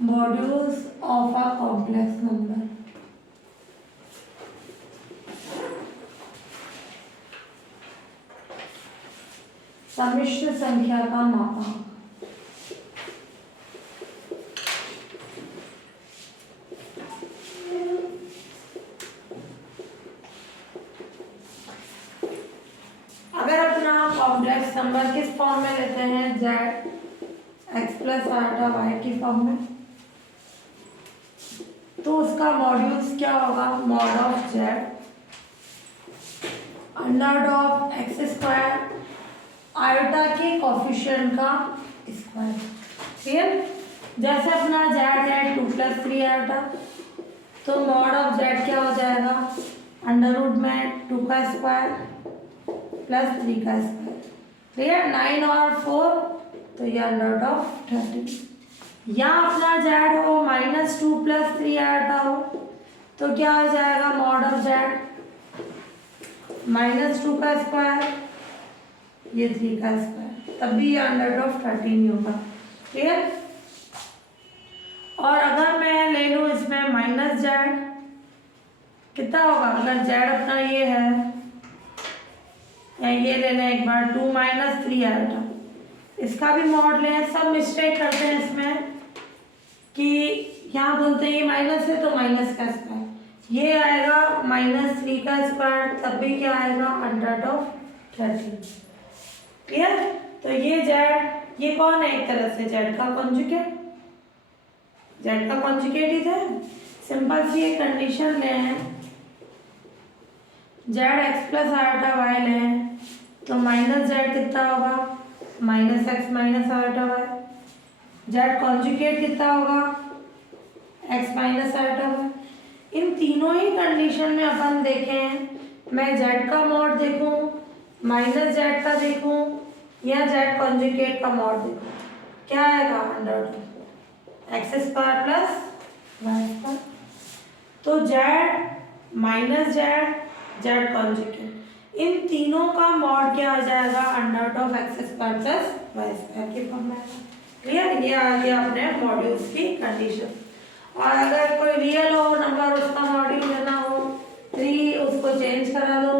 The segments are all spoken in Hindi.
Modules of a complex number. सम्मिश्र संख्या का मापांक। अगर अपना कॉम्प्लेक्स नंबर किस फॉर्म में लेते हैं, जेड एक्स प्लस आटा वाई की फॉर्म में, तो उसका मॉड्यूल्स क्या होगा, mod of Z under of x square iota के कॉफिशिएंट का स्क्वायर। क्लियर। जैसे अपना जेड है 2+3 आयोटा, तो मॉड ऑफ जेड क्या हो जाएगा, अंडर रूट में 2 का स्क्वायर प्लस 3 का स्क्वायर। क्लियर। 9 और 4, तो ये अंडर रूट ऑफ 30। या अपना जेड हो -2 + 3 आयोटा हो, तो क्या हो जाएगा, मॉड ऑफ जेड -2 का स्क्वायर, ये 3 का स्क्वायर, तब भी ये अंडर रूट ऑफ 13 होगा। क्लियर। और अगर मैं ले लूँ इसमें माइनस जेड, कितना होगा, अगर जेड अपना ये है, या ये ले लें एक बार 2 - 3 आयोटा, इसका भी मॉड लें। सब मिस्टेक करते हैं इसमें कि यहाँ बोलते हैं ये माइनस है तो माइनस का स्क्वायर, ये आएगा -3 का स्क्वायर, तब भी क्या आएगा, अंडर रूट ऑफ 13। क्लियर। तो ये जेड, ये कौन है, एक तरह से जेड का कॉन्जुगेट, जेड का कॉन्जुगेट ही है। सिंपल सी एक कंडीशन लें, Z x plus iota y लें, तो माइनस जेड कितना होगा, -x - iota y. Z conjugate कितना होगा, x - आयोटा वाई। इन तीनों ही कंडीशन में अपन देखें, मैं जेड का मॉड देखूं, माइनस जेड का देखूं, या जेड कॉन्जुगेट का मॉड देखूं, क्या आएगा, under root X square plus Y square. तो Z minus Z, Z conjugate, इन तीनों का मॉड क्या आ जाएगा, under root of x square plus Y square की फॉर्म में। क्लियर। ये आ गया अपने मॉड्यूल्स की कंडीशन। और अगर कोई रियल हो नंबर, उसका मॉड्यूल लेना हो 3, उसको चेंज करा दो,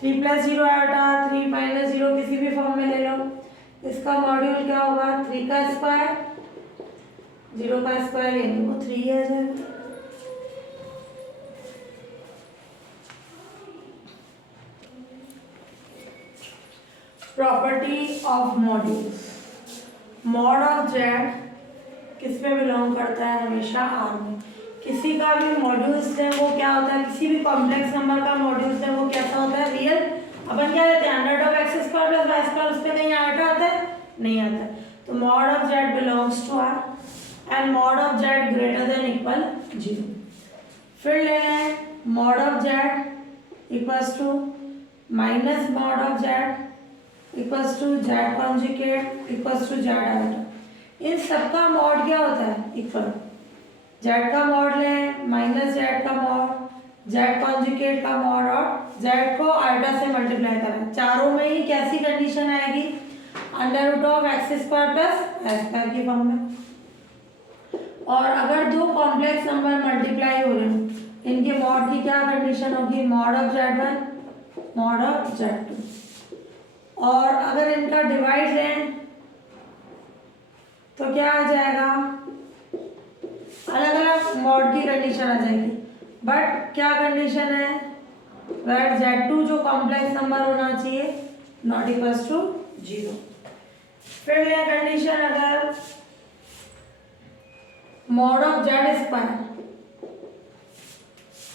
3 + 0 आयोटा, 3 - 0 किसी भी फॉर्म में ले लो, इसका मॉड्यूल क्या होगा, 3 का स्क्वायर, 0 का स्क्वायर, यानी वो 3 आ जाएगा। Property of modules. Mod of Z किस में बिलोंग करता है, हमेशा आर में। किसी का भी मॉड्यूल्स है वो क्या होता है, किसी भी कॉम्प्लेक्स नंबर का मॉड्यूल्स है वो कैसा होता है, रियल। अपन क्या लेते हैं, under root of x square plus Y square, उस पर कहीं आयोटा आता है, नहीं आता है। तो mod of Z belongs to R and mod of Z greater than equal 0। फिर ले लें mod of Z equals to minus mod of Z equals to Z conjugate equals to Z iota. इन सबका मॉड क्या होता है, इक्वल। जेड का मॉड लें, माइनस जेड का मॉड, जेड कॉन्जुगेट का मॉड, और जेड को आयोटा से मल्टीप्लाई करें। चारों में ही कैसी कंडीशन आएगी, under root of x square plus Y square की फॉर्म में। और अगर दो कॉम्प्लेक्स नंबर मल्टीप्लाई हो रहे हैं, इनके मॉड की क्या कंडीशन होगी, mod of Z1 mod of Z2। और अगर इनका डिवाइड लें तो क्या आ जाएगा, अलग अलग मॉड की कंडीशन आ जाएगी, बट क्या कंडीशन है, दैट Z2 जो कॉम्प्लेक्स नंबर होना चाहिए नॉट इक्वल्स टू 0। फिर यह कंडीशन अगर मॉड ऑफ जेड स्क्वायर,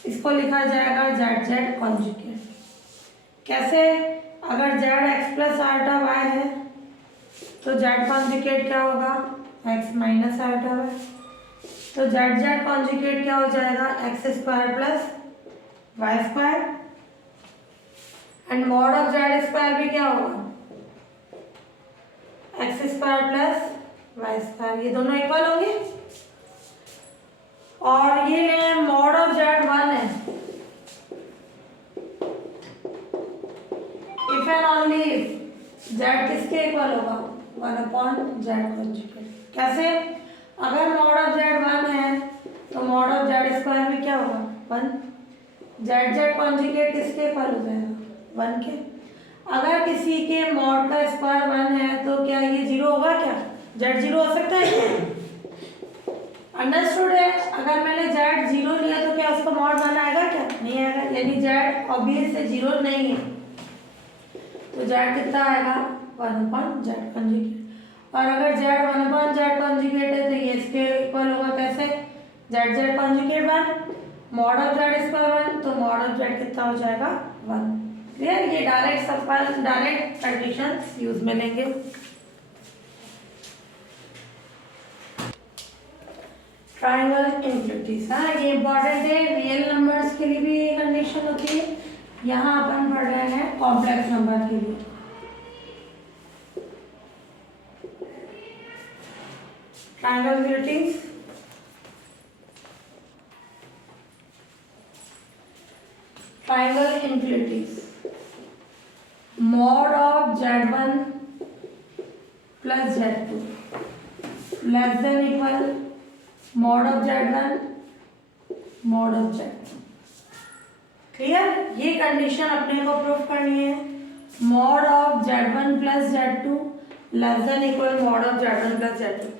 इसको लिखा जाएगा जेड जेड कॉन्जुगेट। कैसे, अगर Z x plus iota y है तो जेड कॉन्जुगेट क्या होगा, एक्स माइनस आयोटा वाई। तो जेड जेड कॉन्जुगेट क्या हो जाएगा, x square plus Y square, and mod of Z square भी क्या होगा, x square plus Y square, ये दोनों इक्वल होंगे। और ये ले मॉड ऑफ जेड 1 है, इफ एंड ओनली जेड किसके इक्वल होगा, 1/z कॉन्जुगेट। कैसे, अगर मॉड ऑफ जेड 1 है तो मॉड ऑफ जेड स्क्वायर भी क्या होगा 1। जेड जेड कॉन्जुगेट किसके इक्वल हो जाएगा 1 के। अगर किसी के मॉड का स्क्वायर 1 है तो क्या ये 0 होगा क्या, जेड 0 हो सकता है। अंडरस्टूड है। अगर मैंने जेड 0 लिया तो क्या उसका मॉड 1 आएगा क्या, नहीं आएगा, यानी जेड ऑब्वियस से 0 नहीं है। तो जेड कितना आएगा 1/z कॉन्जुगेट। और अगर जेड 1/z कॉन्जुगेट है तो ये इसके इक्वल होगा कैसे, Z Z conjugate 1 mod of Z square 1, तो मॉड ऑफ जेड कितना हो जाएगा 1। क्लियर। ये direct supply direct conditions use में लेंगे। ट्रायंगल इनफिनिटीज, हाँ ये इंपॉर्टेंट है, रियल नंबर्स के लिए भी ये कंडीशन होती है। यहाँ अपन पढ़ रहे हैं कॉम्प्लेक्स नंबर के लिए। Triangle infinities, triangle infinities, mod of z1 plus z2 less than equal mod of z1 mod of z2। Clear. ये कंडीशन अपने को प्रूफ करनी है, mod of z1 plus z2 less than equal mod of z1 plus z2।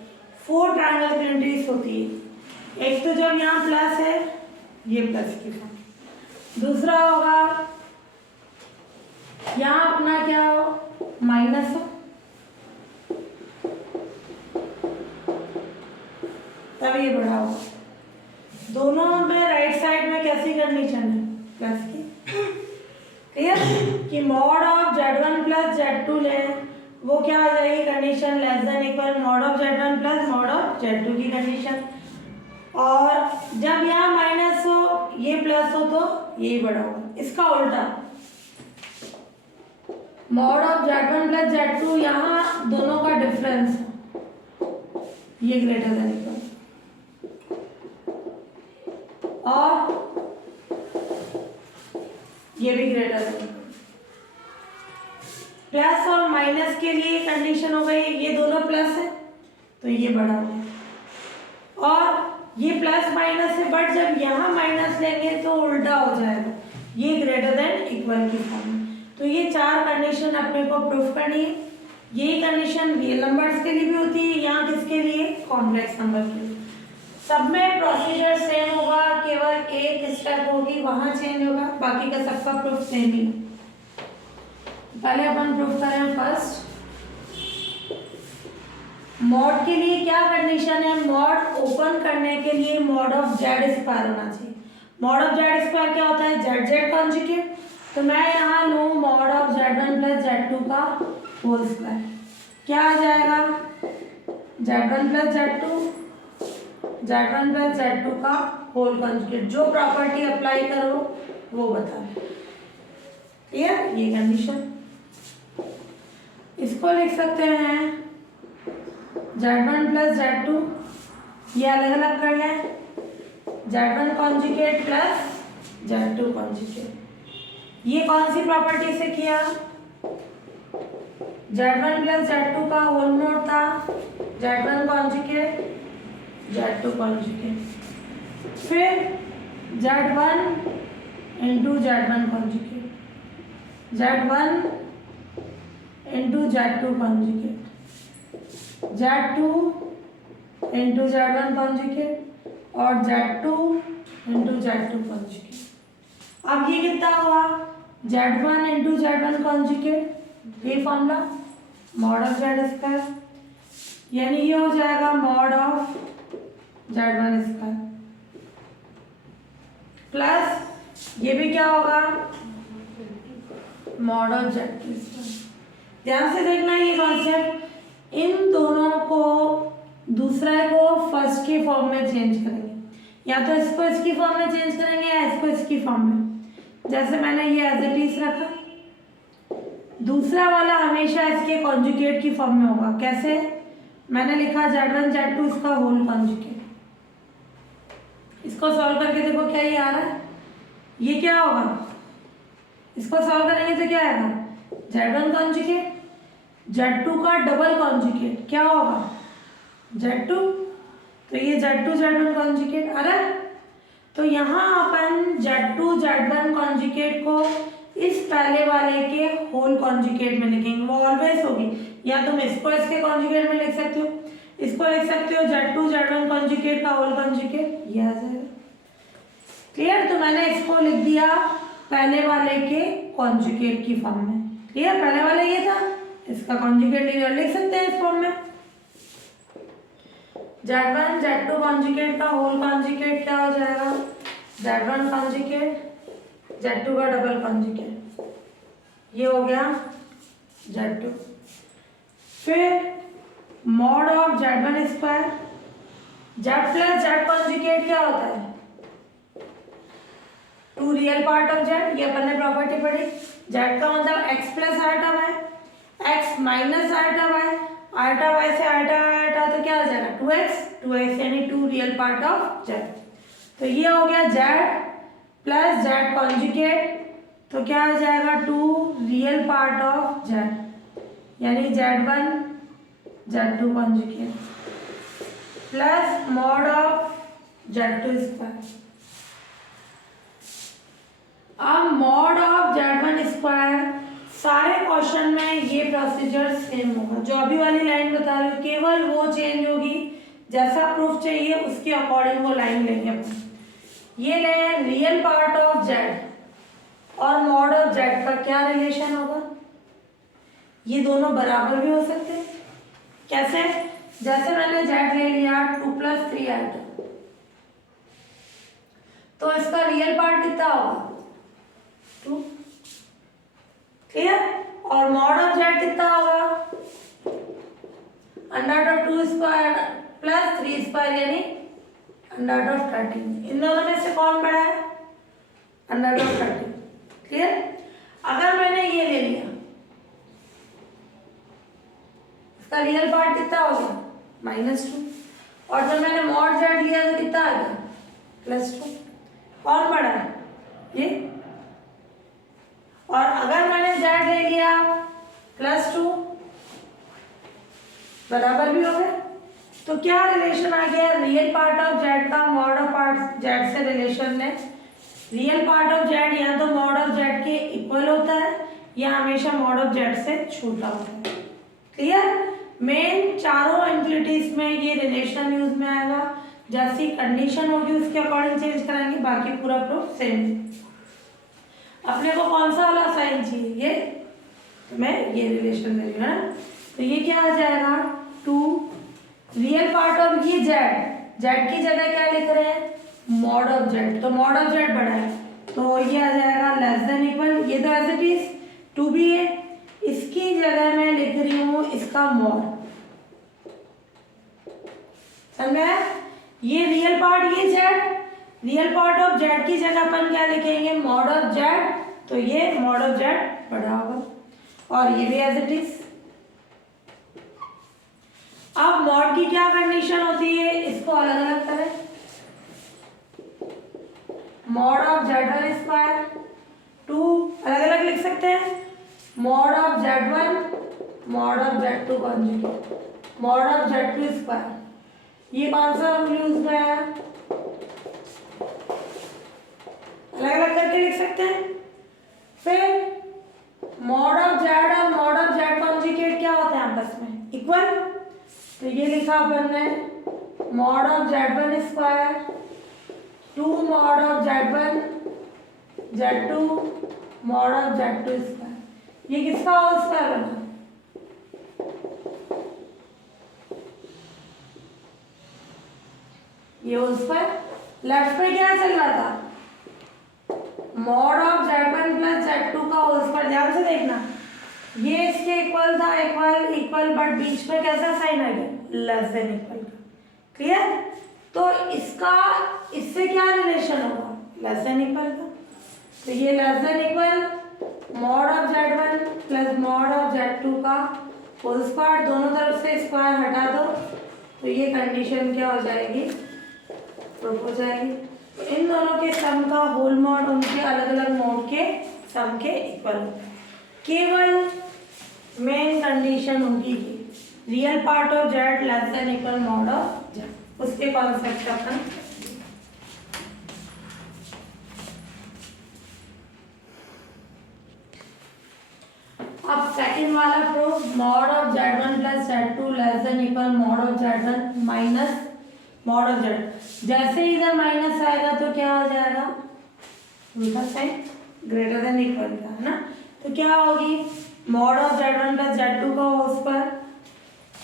4 triangle infinities होती है। एक तो जब यहाँ प्लस है ये प्लस की फॉर्म, दूसरा होगा यहाँ अपना क्या हो माइनस हो, तब ये बड़ा होगा। दोनों में राइट साइड में कैसी कंडीशन है प्लस की। क्लियर कि mod of z1 plus z2 ले वो क्या आ जाएगी condition less than equal mod of z1 plus mod of z2 की कंडीशन। और जब यहाँ माइनस हो ये प्लस हो तो यही बड़ा होगा। इसका उल्टा mod of z1 plus z2 यहाँ दोनों का डिफरेंस ये ग्रेटर देन इक्वल, और ये भी ग्रेटर देन। प्लस और माइनस के लिए कंडीशन हो गई, ये दोनों प्लस है तो ये बड़ा होगा, और ये प्लस माइनस है, बट जब यहाँ माइनस लेंगे तो उल्टा हो जाएगा, ये ग्रेटर देन इक्वल की फॉर्म। तो ये 4 कंडीशन अपने को प्रूफ करनी है। यही कंडीशन रियल नंबर्स के लिए भी होती है, यहाँ किसके लिए कॉम्प्लेक्स नंबर के लिए। सब में प्रोसीजर सेम होगा, केवल एक स्टेप होगी वहाँ चेंज होगा, बाकी का सबका प्रूफ सेम ही है। पहले अपन प्रूफ करें फर्स्ट मॉड के लिए क्या कंडीशन है। मॉड ओपन करने के लिए मॉड ऑफ जेड स्क्वायर होना चाहिए। मॉड ऑफ जेड स्क्वायर क्या होता है जेड जेड कॉन्जुगेट। तो मैं यहाँ लूँ mod of z1 plus z2 का होल स्क्वायर, क्या आ जाएगा z1 प्लस z2 का होल कॉन्जुगेट। जो प्रॉपर्टी अप्लाई करो वो बता दो। क्लियर। ये कंडीशन इसको लिख सकते हैं z1 प्लस z2, ये अलग अलग कर लें, z1 conjugate plus z2 conjugate. ये कौन सी प्रॉपर्टी से किया, z1 प्लस z2 का होल नोट था, z1 कॉन्जुगेट z2 कॉन्जुगेट, फिर z1 into z1 conjugate, z1 into z2 conjugate, z2 into z1 conjugate और z2 इंटू z2 कॉन्जुगेट। अब ये कितना हुआ z1 इंटू z1 कॉन्जुगेट, ये formula mod of Z square, यानी ये हो जाएगा mod of z1 square plus ये भी क्या होगा मॉड ऑफ z2 स्क्वायर। ध्यान से देखना ये कॉन्सेप्ट, इन दोनों को दूसरे को फर्स्ट के फॉर्म में चेंज करेंगे, या तो इसको इसकी फॉर्म में चेंज करेंगे या इसको इसकी फॉर्म में। जैसे मैंने ये एज इट इज रखा, दूसरा वाला हमेशा इसके कॉन्जुगेट की फॉर्म में होगा। कैसे, मैंने लिखा z1 z2 इसका होल कॉन्जुगेट। इसको सॉल्व करके देखो क्या ये आ रहा है, ये क्या होगा, इसको सॉल्व करेंगे तो क्या आएगा z1 कॉन्जुगेट z2 का डबल कॉन्जुगेट, क्या होगा z2 तो ये Z2 Z1 कॉन्जुगेट। अरे तो यहाँ अपन Z2 Z1 कॉन्जुगेट को इस पहले वाले के होल कॉन्जुगेट में लिखेंगे, वो ऑलवेज होगी। या तुम इसको इसके कॉन्जुगेट में लिख सकते हो, इसको लिख सकते हो Z2 Z1 कॉन्जुगेट का होल कॉन्जुगेट, ये आ जाएगा। क्लियर? तो मैंने इसको लिख दिया पहले वाले के कॉन्जुगेट की फॉर्म में। क्लियर? पहले वाला ये था, इसका कॉन्जुगेट लिख सकते हैं इस फॉर्म में। Z1 Z2 कॉन्जुगेट का होल कॉन्जुगेट क्या हो जाएगा? Z1 कॉन्जुगेट Z2 का डबल कॉन्जुगेट, ये हो गया Z2। फिर mod of Z1 square, Z plus Z conjugate क्या होता है? 2 रियल पार्ट ऑफ Z, ये अपन ने प्रॉपर्टी पढ़ी। Z का मतलब x plus iota y, x minus iota y, iota y से आइटा आइटा तो क्या हो जाएगा? 2x यानी 2 रियल पार्ट ऑफ Z। तो ये हो गया Z प्लस Z कॉन्जुगेट, तो क्या हो जाएगा? 2 रियल पार्ट ऑफ Z यानी Z1 Z2 conjugate plus mod of Z2 square. अब मॉड ऑफ Z1 स्क्वायर, सारे क्वेश्चन में ये प्रोसीजर सेम होगा। जो अभी वाली लाइन बता रही हूँ, केवल वो चेंज होगी, जैसा प्रूफ चाहिए उसके अकॉर्डिंग वो लाइन लेंगे अपन। ये ले रियल पार्ट ऑफ Z और मॉड ऑफ Z का क्या रिलेशन होगा? ये दोनों बराबर भी हो सकते हैं। कैसे? जैसे मैंने Z ले लिया 2 + 3 आइटम, तो इसका रियल पार्ट कितना होगा? 2। क्लियर? और मॉड ऑफ Z कितना होगा? √2 स्क्वायर प्लस 3 स्क्वायर यानी √13। इन दोनों में से कौन बड़ा है? √13। क्लियर? अगर मैंने ये ले लिया, इसका रियल पार्ट कितना हो गया? -2। और जब मैंने मॉड Z लिया तो कितना आ गया? +2। कौन बड़ा है? ये। और अगर मैंने Z ले लिया +2, बराबर भी हो गया। तो क्या रिलेशन आ गया? रियल पार्ट ऑफ Z का मॉड ऑफ पार्ट Z से रिलेशन है। रियल पार्ट ऑफ Z या तो मॉड ऑफ Z के इक्वल होता है या हमेशा मॉड ऑफ Z से छोटा होता है। क्लियर? मेन चारों एंटिटीज में ये रिलेशन यूज में आएगा। जैसी कंडीशन होगी उसके अकॉर्डिंग चेंज कराएंगे, बाकी पूरा प्रूफ सेम। अपने को कौन सा वाला साइन चाहिए? ये, तो मैं ये रिलेशन ले रही हूँ ना। तो ये क्या आ जाएगा? 2 रियल पार्ट ऑफ ये Z की जगह क्या लिख रहे हैं? Mod of Z। तो मॉड ऑफ Z बड़ा है तो ये आ जाएगा <= ये तो एज इट इज 2 भी है, इसकी जगह मैं लिख रही हूँ इसका मॉड। समझ? ये रियल पार्ट, ये Z, real part of Z की जगह अपन क्या लिखेंगे? Mod of Z। तो ये मॉड ऑफ Z बड़ा होगा और ये भी एज इट इज। अब मॉड की क्या कंडीशन होती है? इसको अलग अलग करें। मॉड ऑफ Z1 स्क्वायर 2 अलग अलग लिख सकते हैं। Mod of Z1 mod of Z2 conjugate, mod of Z2 square. ये कौन सा रूल यूज में है? अलग अलग करके लिख सकते हैं। फिर मॉड ऑफ Z और मॉड ऑफ Z कॉन्जुगेट क्या होते हैं आपस में? इक्वल। तो ये लिखा अपन ने mod of Z1 square 2 mod of Z1 Z2 mod of Z2 square. ये किसका होल स्क्वायर बना? ये होल स्क्वायर। लेफ्ट पे क्या चल रहा था? Mod of Z1 plus Z2 का होल स्क्वायर। ध्यान से देखना, ये इसके इक्वल था, इक्वल बट बीच में कैसा साइन आ गया? <= का। क्लियर? तो इसका इससे क्या रिलेशन होगा? <= का। तो ये <= mod of Z1 plus mod of Z2 का होल स्क्वायर, दोनों तरफ से स्क्वायर हटा दो तो ये कंडीशन क्या हो जाएगी? प्रूफ हो जाएगी। तो इन दोनों के सम का होल मॉड उनके अलग अलग मॉड के सम के इक्वल होता है। केवल मेन कंडीशन होगी ये, real part of Z less than equal mod of Z, उसके कॉन्सेप्ट अपन अब सेकंड वाला proof mod of z1 plus z2 less than equal mod of z1 minus mod of z। जैसे इधर माइनस आएगा तो क्या हो जाएगा, उल्टा साइन ग्रेटर देन इक्वल का है ना, तो क्या होगी mod of z1 plus z2 का whole square,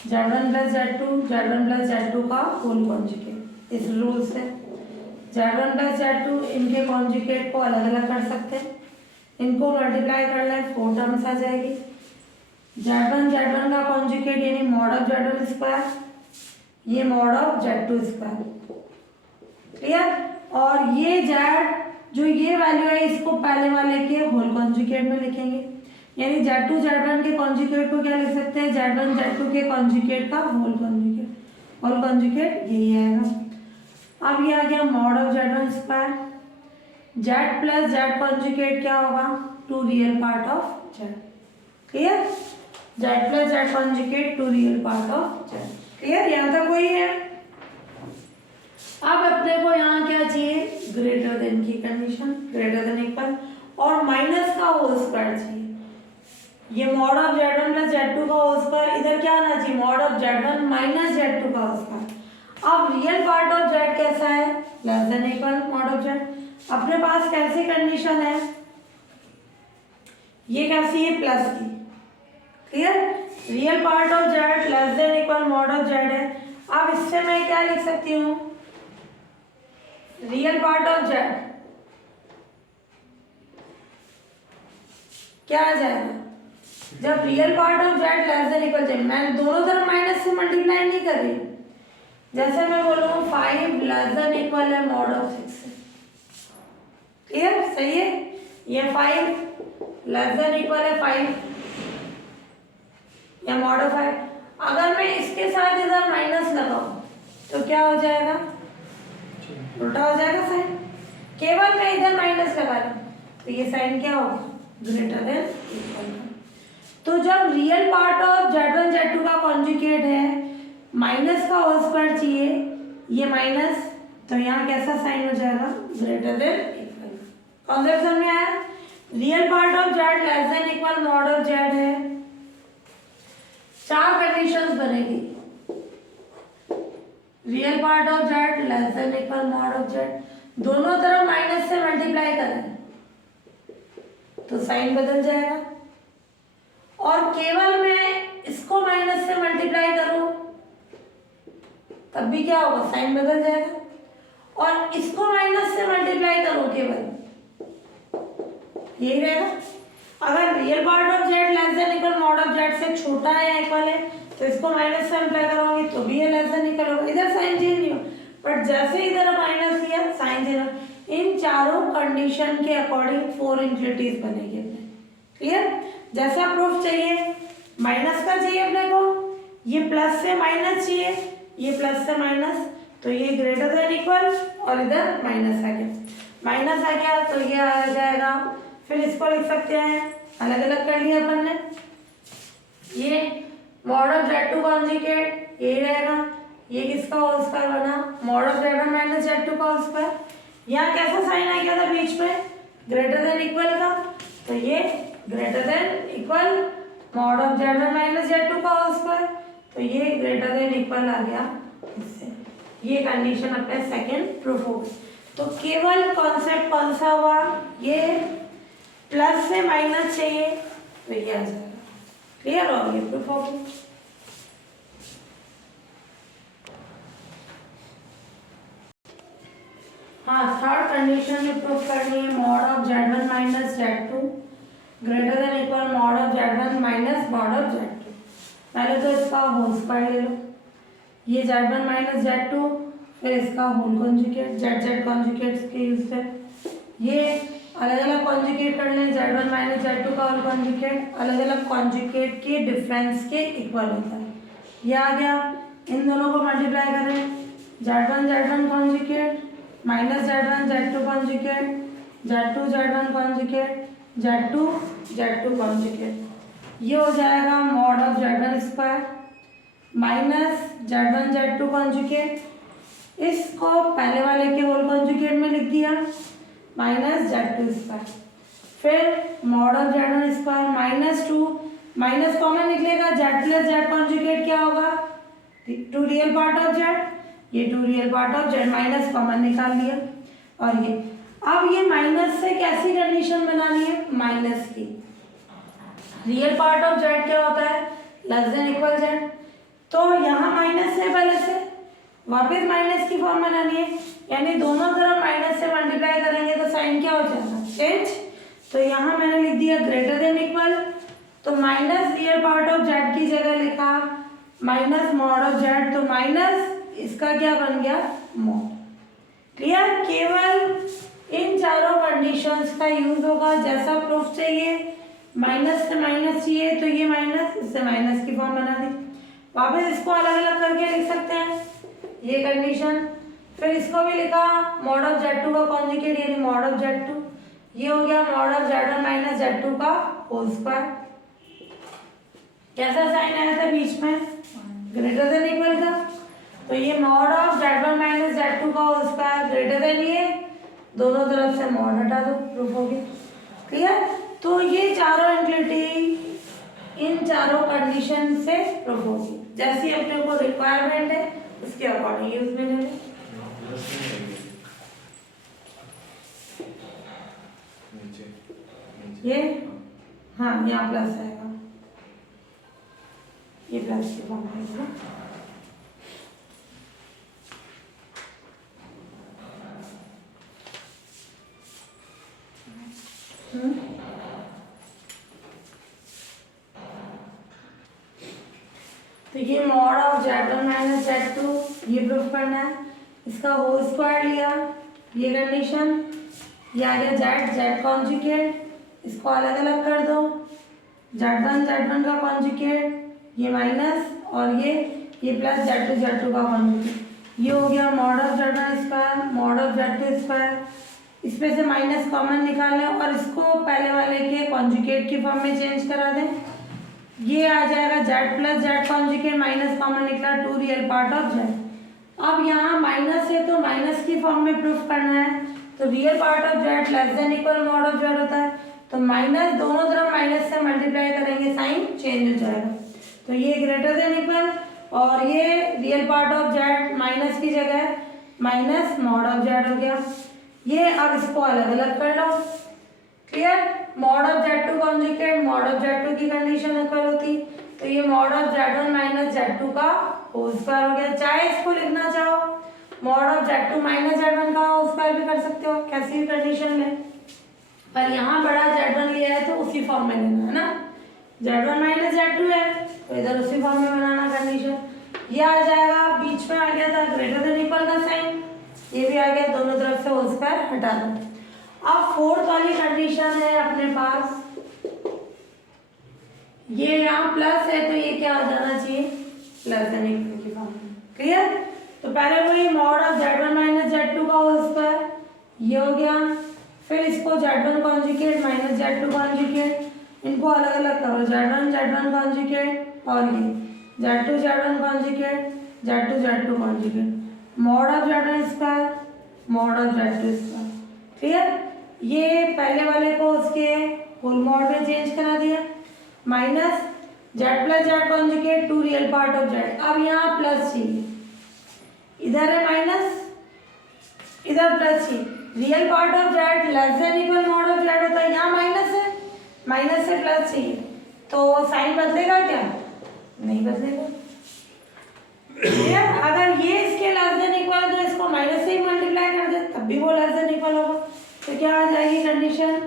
z1 plus z2 का होल कॉन्जुगेट। इस रूल से z1 प्लस z2 इनके कॉन्जुगेट को अलग अलग कर सकते हैं, इनको मल्टीप्लाई कर लें 4 टर्म्स आ जाएगी। z1 का कॉन्जुगेट यानी मॉड ऑफ z1 स्क्वायर, ये mod of z2 square, clear. और ये z जो ये वैल्यू है इसको पहले वाले के होल कॉन्जुगेट में लिखेंगे, यानी z2 z1 के कॉन्जुगेट को क्या लिख सकते हैं, z1 z2 के कॉन्जुगेट का होल कॉन्जुगेट यही आएगा। अब ये आ गया mod of z1 square, z plus z conjugate क्या होगा, 2 real part of z, clear. z plus z conjugate 2 real part of z, clear. यहाँ तक कोई है। अब अपने को यहाँ क्या चाहिए, ग्रेटर देन की कंडीशन, ग्रेटर देन इक्वल और माइनस का होल स्क्वायर चाहिए। ये mod of z1 plus z2 का होल स्क्वायर, इधर क्या आना चाहिए mod of z1 minus z2 का होल स्क्वायर। अब रियल पार्ट ऑफ z कैसा है, less than equal mod of z। अपने पास कैसी कंडीशन है, ये कैसी है प्लस की, clear. Real part of z less than equal mod of z है। अब इससे मैं क्या लिख सकती हूँ, रियल पार्ट ऑफ z क्या आ जाएगा, जब real part of z less than equal z, मैं दोनों तरफ माइनस से मल्टीप्लाई नहीं कर रही, जैसे मैं बोलूँ 5 लेस देन इक्वल है मॉड ऑफ 6, क्लियर, सही है। ये 5 लेस देन इक्वल है 5 या मॉड ऑफ 5। अगर मैं इसके साथ इधर माइनस लगाऊं तो क्या हो जाएगा, उल्टा हो जाएगा साइन। केवल मैं इधर माइनस लगा लूं तो ये साइन क्या होगा, ग्रेटर देन इक्वल का। तो जब real part of z1 z2 का कॉन्जुगेट है, माइनस का होल स्क्वायर चाहिए, ये माइनस, तो यहाँ कैसा साइन हो जाएगा, ग्रेटर देन इक्वल। कॉन्सेप्ट समझ में आया। Real part of z less than equal mod of z है, 4 कंडीशंस बनेगी। Real part of z less than equal mod of z, दोनों तरफ माइनस से मल्टीप्लाई करें तो साइन बदल जाएगा, और केवल मैं इसको माइनस से मल्टीप्लाई करूं तब भी क्या होगा, साइन बदल जाएगा, और इसको माइनस से मल्टीप्लाई करूं केवल यही रहेगा। अगर real part of z less than equal mod of z से छोटा है या इक्वल है तो इसको माइनस से मल्टीप्लाई करोगे तो भी ये लेस देन इक्वल होगा, इधर साइन चेंज नहीं हो, बट जैसे इधर माइनस लिया साइन चेंज हो। इन चारों कंडीशन के अकॉर्डिंग 4 इनक्लिटीज बनेगी अपने, क्लियर। जैसा प्रूफ चाहिए, माइनस का चाहिए अपने को, ये प्लस से माइनस चाहिए, ये प्लस से माइनस, तो ये ग्रेटर देन इक्वल और इधर माइनस आ गया, माइनस आ गया तो ये आ जाएगा। फिर इसको लिख सकते हैं, अलग अलग कर लिया अपन ने, ये मॉड ऑफ z2 कॉन्जुगेट यही रहेगा, ये किसका होल स्क्वायर बना, mod of z1 minus z2 का होल स्क्वायर। यहाँ कैसा साइन आ गया था बीच में, ग्रेटर देन इक्वल का, तो ये greater than equal mod of z1 minus z2 का होल स्क्वायर, तो ये ग्रेटर देन इक्वल आ गया इससे। ये कंडीशन अपने सेकंड प्रूफ हो गई। तो केवल कॉन्सेप्ट कौन सा हुआ, ये प्लस से माइनस चाहिए तो ये आ जाएगा, क्लियर। और ये प्रूफ हो गया। हाँ, थर्ड कंडीशन में प्रूफ करनी है, mod of z1 minus z2 greater than equal mod of z1 minus mod of z2। पहले तो इसका होल स्क्वायर ले लो, ये z1 माइनस z2, फिर इसका होल कॉन्जुगेट, z कॉन्जुगेट्स के यूज से ये अलग अलग कॉन्जुगेट कर लें, z1 माइनस z2 का होल कॉन्जुगेट अलग अलग कॉन्जुगेट के डिफरेंस के इक्वल होता है। ये आ गया, इन दोनों को मल्टीप्लाई करें, z1 conjugate minus z2 conjugate, z1 conjugate, z2 conjugate, ये हो जाएगा mod of z1 square minus Z1 Z2 conjugate, इसको पहले वाले के होल कॉन्जुगेट में लिख दिया माइनस Z2 स्क्वायर, फिर mod of Z1 square minus 2, minus common निकलेगा, Z प्लस Z कॉन्जुगेट क्या होगा, 2 रियल पार्ट ऑफ Z, ये 2 real part of Z, minus common निकाल लिया। और ये अब ये माइनस से कैसी कंडीशन बनानी है, माइनस की, रियल पार्ट ऑफ Z क्या होता है, लेस देन इक्वल Z, तो यहाँ माइनस है, पहले से वापस माइनस की फॉर्म बनानी है, यानी दोनों तरफ माइनस से मल्टीप्लाई करेंगे तो साइन क्या हो जाएगा, चेंज। तो यहाँ मैंने लिख दिया ग्रेटर देन इक्वल, तो minus real part of Z की जगह लिखा माइनस मॉड ऑफ Z, तो माइनस इसका क्या बन गया, मॉड। क्लियर, केवल इन चारों कंडीशंस का यूज होगा, जैसा प्रूफ चाहिए, माइनस से माइनस चाहिए तो ये माइनस, इससे माइनस की फॉर्म बना दी, वापस इसको अलग अलग करके लिख सकते हैं ये कंडीशन, फिर इसको भी लिखा मॉड ऑफ Z2 का कॉन्जुगेट यानी मॉड ऑफ Z2, ये हो गया mod of Z1 minus Z2 का होल स्क्वायर। कैसा साइन आया था बीच में, ग्रेटर देन इक्वल था, तो ये mod of Z1 minus Z2 का होल स्क्वायर ग्रेटर देन, ये दोनों तरफ से मॉड हटा दो, प्रूफ हो गया। क्लियर, तो ये चारों इंक्लिटी इन चारों कंडीशन से प्रूफ होगी, जैसी अपने को रिक्वायरमेंट है उसके अकॉर्डिंग यूज में ले लें। ये हाँ यहाँ प्लस आएगा, ये प्लस की फॉर्म आएगा। तो ये mod of Z1 minus Z2 ये प्रूफ करना है, इसका होल स्क्वायर लिया, ये कंडीशन, ये आ गया Z कॉन्जुगेट, इसको अलग अलग कर दो, Z1 का कॉन्जुगेट, ये माइनस और ये प्लस Z2 का कॉन्जुगेट, ये हो गया mod of Z1 square mod of Z2 square, इसमें से माइनस कॉमन निकाल लें और इसको पहले वाले के कॉन्जुगेट की फॉर्म में चेंज करा दें, ये आ जाएगा Z plus Z conjugate, minus common निकला 2 रियल पार्ट ऑफ Z। अब यहाँ माइनस है तो माइनस की फॉर्म में प्रूफ करना है, तो real part of Z less than equal mod of Z होता है, तो माइनस दोनों तरफ माइनस से मल्टीप्लाई करेंगे, साइन चेंज हो जाएगा, तो ये ग्रेटर देन इक्वल और ये real part of Z minus की जगह माइनस मॉड ऑफ Z हो गया। ये अब इसको अलग अलग कर लो, clear, mod of Z2 conjugate mod of Z2 की कंडीशन इक्वल होती, तो ये mod of Z1 minus Z2 का होल स्क्वायर हो गया, चाहे इसको लिखना चाहो mod of Z2 minus Z1 का होल स्क्वायर भी कर सकते हो, कैसी भी कंडीशन में, पर यहाँ बड़ा Z1 लिया है तो उसी फॉर्म में लेना है ना, Z1 माइनस Z2 है तो इधर उसी फॉर्म में बनाना कंडीशन, ये आ जाएगा, बीच में आ गया था ग्रेटर देन इक्वल का साइन, ये भी आ गया, दोनों तरफ से होल स्क्वायर हटा दो। अब फोर्थ वाली कंडीशन है अपने पास, ये यहाँ प्लस है तो ये क्या हो जाना चाहिए, प्लस देन इक्वल की फॉर्म में, क्लियर, तो पहले वही mod of Z1 minus Z2 का होल स्क्वायर ये हो गया, फिर इसको Z1 conjugate minus Z2 conjugate, इनको अलग अलग करो, Z1 कॉन्जुगेट और ये Z1 conjugate Z2 conjugate, mod of Z1 square mod of Z2 square, clear, ये पहले वाले को उसके होल मॉड में चेंज करा दिया, minus Z plus Z conjugate 2 real part of Z, अब यहाँ प्लस चाहिए, इधर है माइनस इधर प्लस चाहिए, real part of Z less than equal mod of Z होता है, यहाँ माइनस है, माइनस से प्लस चाहिए, तो साइन बदलेगा क्या, नहीं बदलेगा, अगर ये इसके लेस देन इक्वल है तो इसको माइनस से ही मल्टीप्लाई कर दे तब भी वो लेस देन इक्वल होगा, तो क्या आ जाएगी कंडीशन,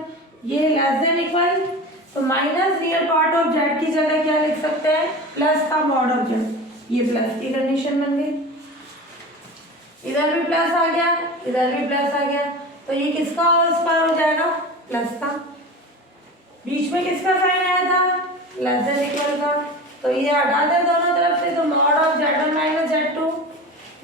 ये लेस देन इक्वल, तो minus real part of Z की जगह क्या लिख सकते हैं, प्लस का मॉड ऑफ Z, ये प्लस की कंडीशन बन गई, इधर भी प्लस आ गया इधर भी प्लस आ गया, तो ये किसका होल स्क्वायर हो जाएगा, प्लस का, बीच में किसका साइन आया था, लेस देन इक्वल का, तो ये हटा दे दोनों तरफ से, तो mod of Z1 minus Z2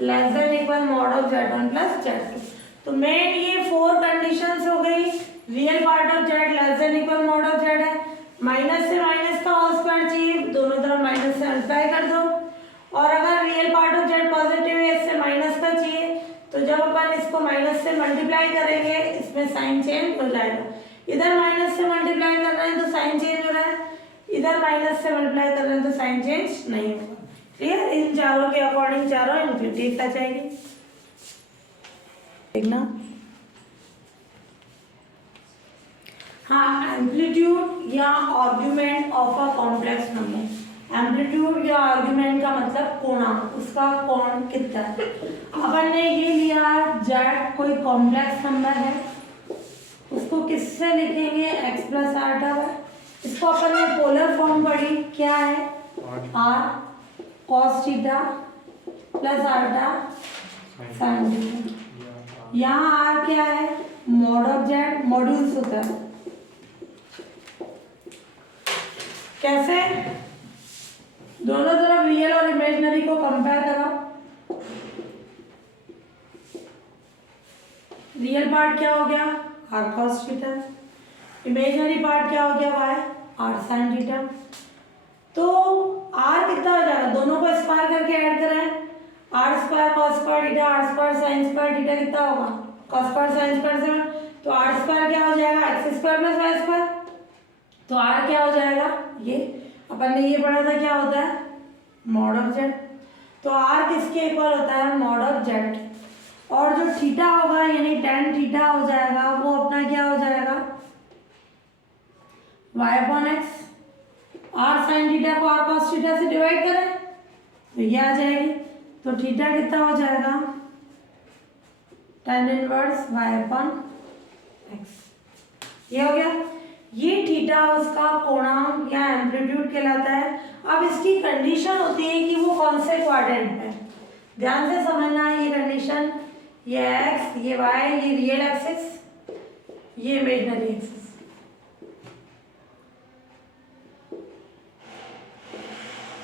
less than equal mod of Z1 plus Z2, तो मेन ये 4 कंडीशंस हो गई, real part of Z less than equal mod of Z है, माइनस से माइनस का होल स्क्वायर चाहिए, दोनों तरफ माइनस से मल्टीप्लाई कर दो, और अगर real part of Z positive है, इससे माइनस का चाहिए, तो जब अपन इसको माइनस से मल्टीप्लाई करेंगे इसमें साइन चेंज हो जाएगा। इधर माइनस से मल्टीप्लाई कर रहे हैं तो साइन चेंज हो रहा है, इधर माइनस से मल्टीप्लाई कर रहे हैं तो साइन चेंज नहीं होगा। क्लियर? इन चारों के अकॉर्डिंग चारों इनफिनिटी आ जाएगी। देखना, हाँ, एम्पलीट्यूड या argument of a complex number. Amplitude या आर्ग्यूमेंट का मतलब कोणांक, उसका कोण कितना है। अपन ने ये लिया जेड कोई कॉम्प्लेक्स नंबर है, उसको किससे लिखेंगे, x प्लस आर्टा है। इसको अपन ने पोलर फॉर्म पढ़ी, क्या है, r cos theta plus iota sine theta. यहाँ r क्या है, मॉड ऑफ जेड, मॉड्यूल्स होता है। कैसे, दोनों तरफ रियल और इमेजिनरी को कंपेयर करो। रियल पार्ट क्या हो गया, r cos theta, imaginary part क्या हो गया, y r sin थीटा। तो r कितना हो जाएगा, दोनों को स्क्वायर करके ऐड करें, r square cos square theta r square sin square theta कितना होगा, cos स्क्वायर sin स्क्वायर 7, तो r स्क्वायर क्या हो जाएगा, x square plus y square. तो r क्या हो जाएगा, ये अपन ने ये पढ़ा था क्या होता है, मॉड ऑफ जेड। तो r किसके इक्वल होता है, मॉड ऑफ जेड। और जो थीटा होगा यानी tan थीटा हो जाएगा, वो अपना क्या हो जाएगा, y upon x. r sin theta को r cos थीटा से डिवाइड करें तो ये आ जाएगी। तो थीटा कितना हो जाएगा, tan inverse y upon x. ये हो गया। ये थीटा उसका कोणांक या एम्पलीट्यूड कहलाता है। अब इसकी कंडीशन होती है कि वो कौन से क्वाड्रेंट में, ध्यान से समझना है ये कंडीशन। ये x, ये y, ये रियल एक्सिस, ये इमेजिनरी एक्सिस।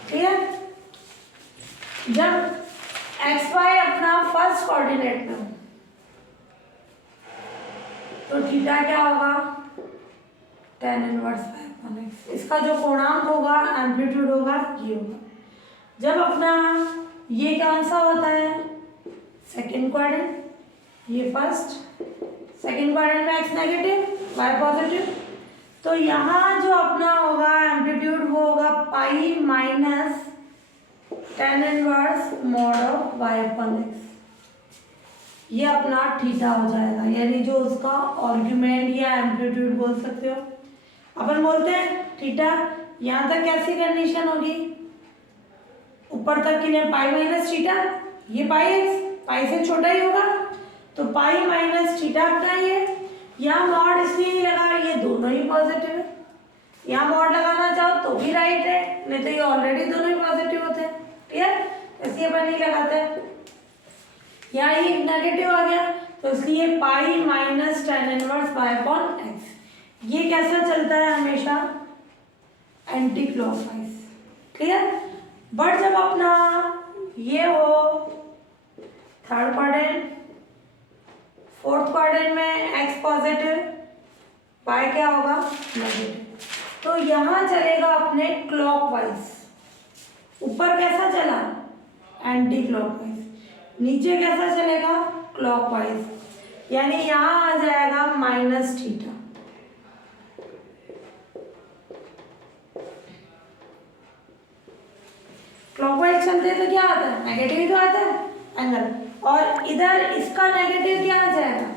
क्लियर? जब एक्स वाई अपना फर्स्ट कोऑर्डिनेट में तो थीटा क्या होगा, tan inverse y upon x। इसका जो कोणांक होगा, एम्पलीट्यूड होगा, ये होगा। जब अपना ये कौन सा होता है, सेकंड क्वाड्रेंट, ये फर्स्ट, सेकंड क्वाड्रेंट में x नेगेटिव y पॉजिटिव, तो यहाँ जो अपना होगा एम्पलीट्यूड वो होगा पाई minus tan inverse mod of y upon x। ये अपना थीटा हो जाएगा, यानी जो उसका आर्ग्यूमेंट या एम्पलीट्यूड बोल सकते हो। अपन बोलते हैं थीटा, यहाँ तक कैसी कंडीशन होगी, ऊपर तक के लिए पाई माइनस थीटा, ये पाई एक्स, पाई से छोटा ही होगा, तो पाई माइनस थीटा अपना ये। यहाँ मॉड इसलिए नहीं लगा, ये दोनों ही पॉजिटिव है। यहाँ मॉड लगाना चाहो तो भी राइट है, नहीं तो ये ऑलरेडी दोनों ही पॉजिटिव होते हैं। क्लियर? इसलिए अपन नहीं लगाते। यहाँ ये नेगेटिव आ गया तो इसलिए पाई minus tan inverse y upon x. ये कैसा चलता है हमेशा, एंटी क्लॉकवाइज। क्लियर? बट जब अपना ये हो थर्ड क्वाड्रेंट, फोर्थ क्वाड्रेंट में x पॉजिटिव, y क्या होगा, नेगेटिव, तो यहाँ चलेगा अपने क्लॉकवाइज। ऊपर कैसा चला, एंटी क्लॉकवाइज, नीचे कैसा चलेगा, क्लॉकवाइज, यानी यहाँ आ जाएगा माइनस थीटा। क्लॉकवाइज चलते तो क्या आता है, नेगेटिव ही तो आता है एंगल, और इधर इसका नेगेटिव क्या आ जाएगा,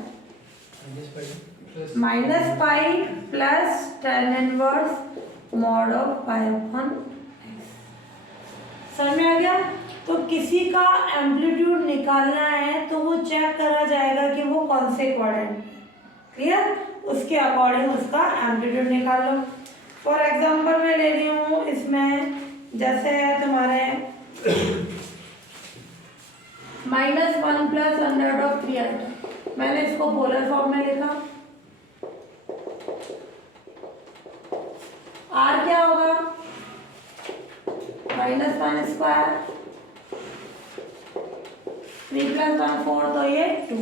minus pi plus tan inverse mod of pi upon x. समझ में आ गया? तो किसी का एम्पलीट्यूड निकालना है तो वो चेक करा जाएगा कि वो कौन से क्वाड्रेंट में। क्लियर? उसके अकॉर्डिंग उसका एम्पलीट्यूड निकाल लो। फॉर एग्जांपल मैं ले रही हूँ इसमें, जैसे है तुम्हारे -1 प्लस अंडर ऑफ 3 मैंने इसको पोलर फॉर्म में लिखा। r क्या होगा, -1 स्क्वायर 3 + 1 4, तो ये 2।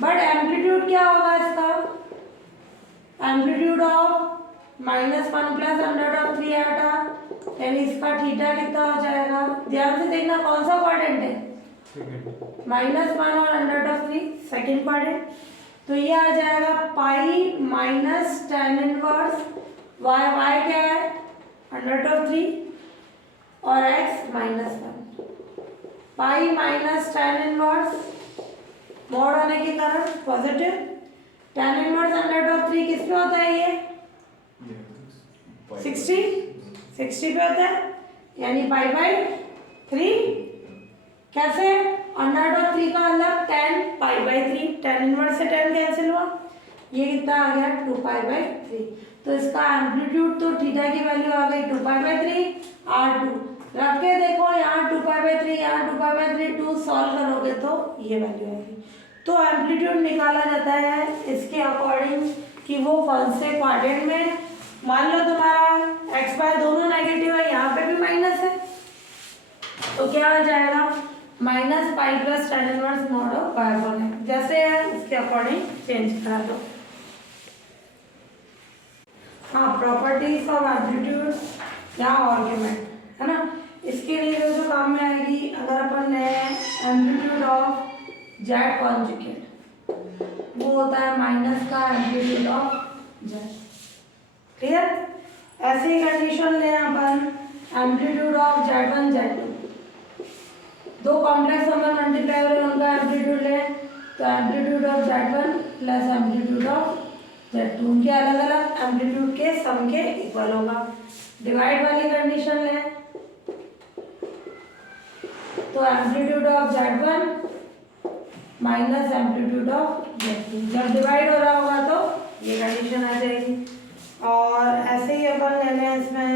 बट एम्पलीट्यूड क्या होगा इसका, amplitude of -1 plus under of 3 आटा यानी इसका थीटा कितना हो जाएगा, ध्यान से देखना कौन सा क्वाड्रेंट है, -1 और √3 सेकेंड क्वाड्रेंट। तो ये आ जाएगा pi minus tan inverse y, y क्या है √3 और x -1, pi minus tan inverse mod होने के कारण पॉजिटिव, tan इनवर्स √3 किस पे होता है ये 60 पे होता है, यानी π/3। कैसे, √3 का मतलब tan π/3, tan इनवर्स से tan कैंसिल हुआ, ये कितना आ गया 2π/3। तो इसका एम्पलीट्यूड तो थीटा की वैल्यू आ गई 2π/3 r2, रख के देखो यहाँ 2π/3 यहाँ 2π/3, 2 सॉल्व करोगे तो ये वैल्यू आएगी। तो एम्पलीट्यूड निकाला जाता है इसके अकॉर्डिंग कि वो कौन से क्वाड्रेंट में, मान लो तुम्हारा x y दोनों नेगेटिव है, यहाँ पे भी माइनस है, तो क्या आ जाएगा -π + tan inverse mod of y1 है, जैसे है इसके अकॉर्डिंग चेंज करा दो। हाँ, प्रॉपर्टीज ऑफ एम्पलीट्यूड या आर्ग्यूमेंट है ना, इसके लिए जो काम में आएगी, अगर अपन ने एम्पलीट्यूड ऑफ जेड कॉन्जुगेट, वो होता है माइनस का एम्पलीट्यूड ऑफ जेड, क्लियर। ऐसे ही कंडीशन ले अपन एम्पलीट्यूड ऑफ z1 z2, दो कॉम्प्लेक्स नंबर मल्टीप्लाई हो रहे हैं उनका एम्पलीट्यूड ले, तो amplitude of z1 plus amplitude of z2 उनके अलग अलग एम्पलीट्यूड के सम के इक्वल होगा। डिवाइड वाली कंडीशन ले, तो amplitude of z1 minus amplitude of z2, जब डिवाइड हो रहा होगा तो ये कंडीशन आ जाएगी। और ऐसे ही अपन लेने हैं इसमें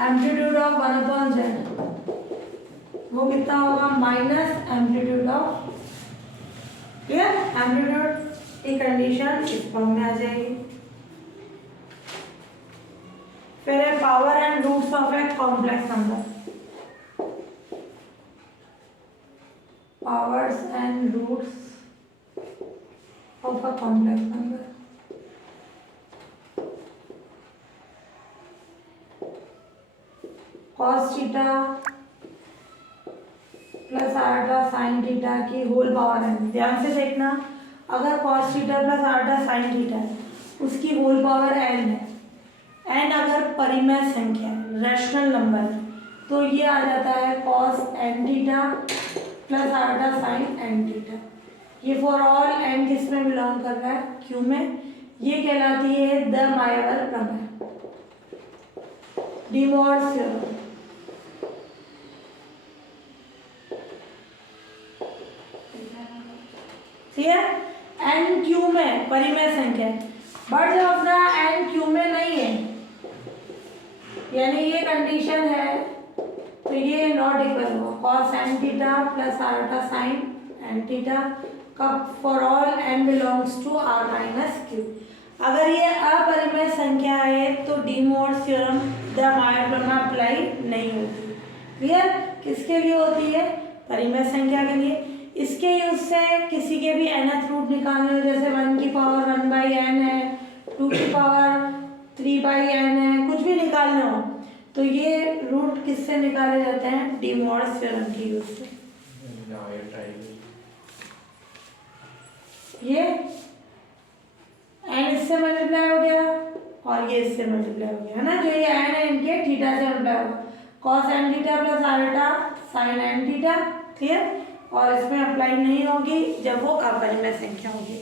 एम्पलीट्यूड ऑफ 1/z, वो कितना होगा minus amplitude of, clear, amplitude की कंडीशन इस फॉर्म में आ जाएगी। फिर है power and roots of a complex number, powers and roots of a complex number, cos theta plus iota sine theta की होल पावर है। ध्यान से देखना, अगर cos theta plus iota sine theta है, उसकी होल पावर n है, n अगर परिमेय संख्या है, रैशनल नंबर है, तो ये आ जाता है cos n theta plus iota sine n theta. ये फॉर ऑल n किस में बिलोंग कर रहा है, q में, ये कहलाती है द मायवर प्रमेय, डी मोर्स थ्योरम। ठीक है, n q में परिमेय संख्या है, बट जब अपना n q में नहीं है, यानी ये कंडीशन है, तो ये नॉट इक्वल होगा cos n theta plus iota sine n theta कब for all n belongs to r minus q। अगर ये अपरिमेय संख्या है तो डी मोर्स थ्योरम द मायर प्रमेय अप्लाई नहीं होती। क्लियर, किसके लिए होती है, परिमेय संख्या के लिए। इसके यूज से किसी के भी nth रूट निकालने हो, जैसे 1 की पावर 1/n है, 2 की पावर 3/n है, कुछ भी निकालने हो, तो ये रूट किससे निकाले जाते हैं, डी मोर्स थ्योरम की यूज से। ये n इससे मल्टीप्लाई हो गया और ये इससे मल्टीप्लाई हो गया, है ना, जो ये n है इनके थीटा से मल्टीप्लाई होगा, cos n theta plus iota sine n theta, clear. और इसमें अप्लाई नहीं होगी जब वो अपरिमेय संख्या होगी।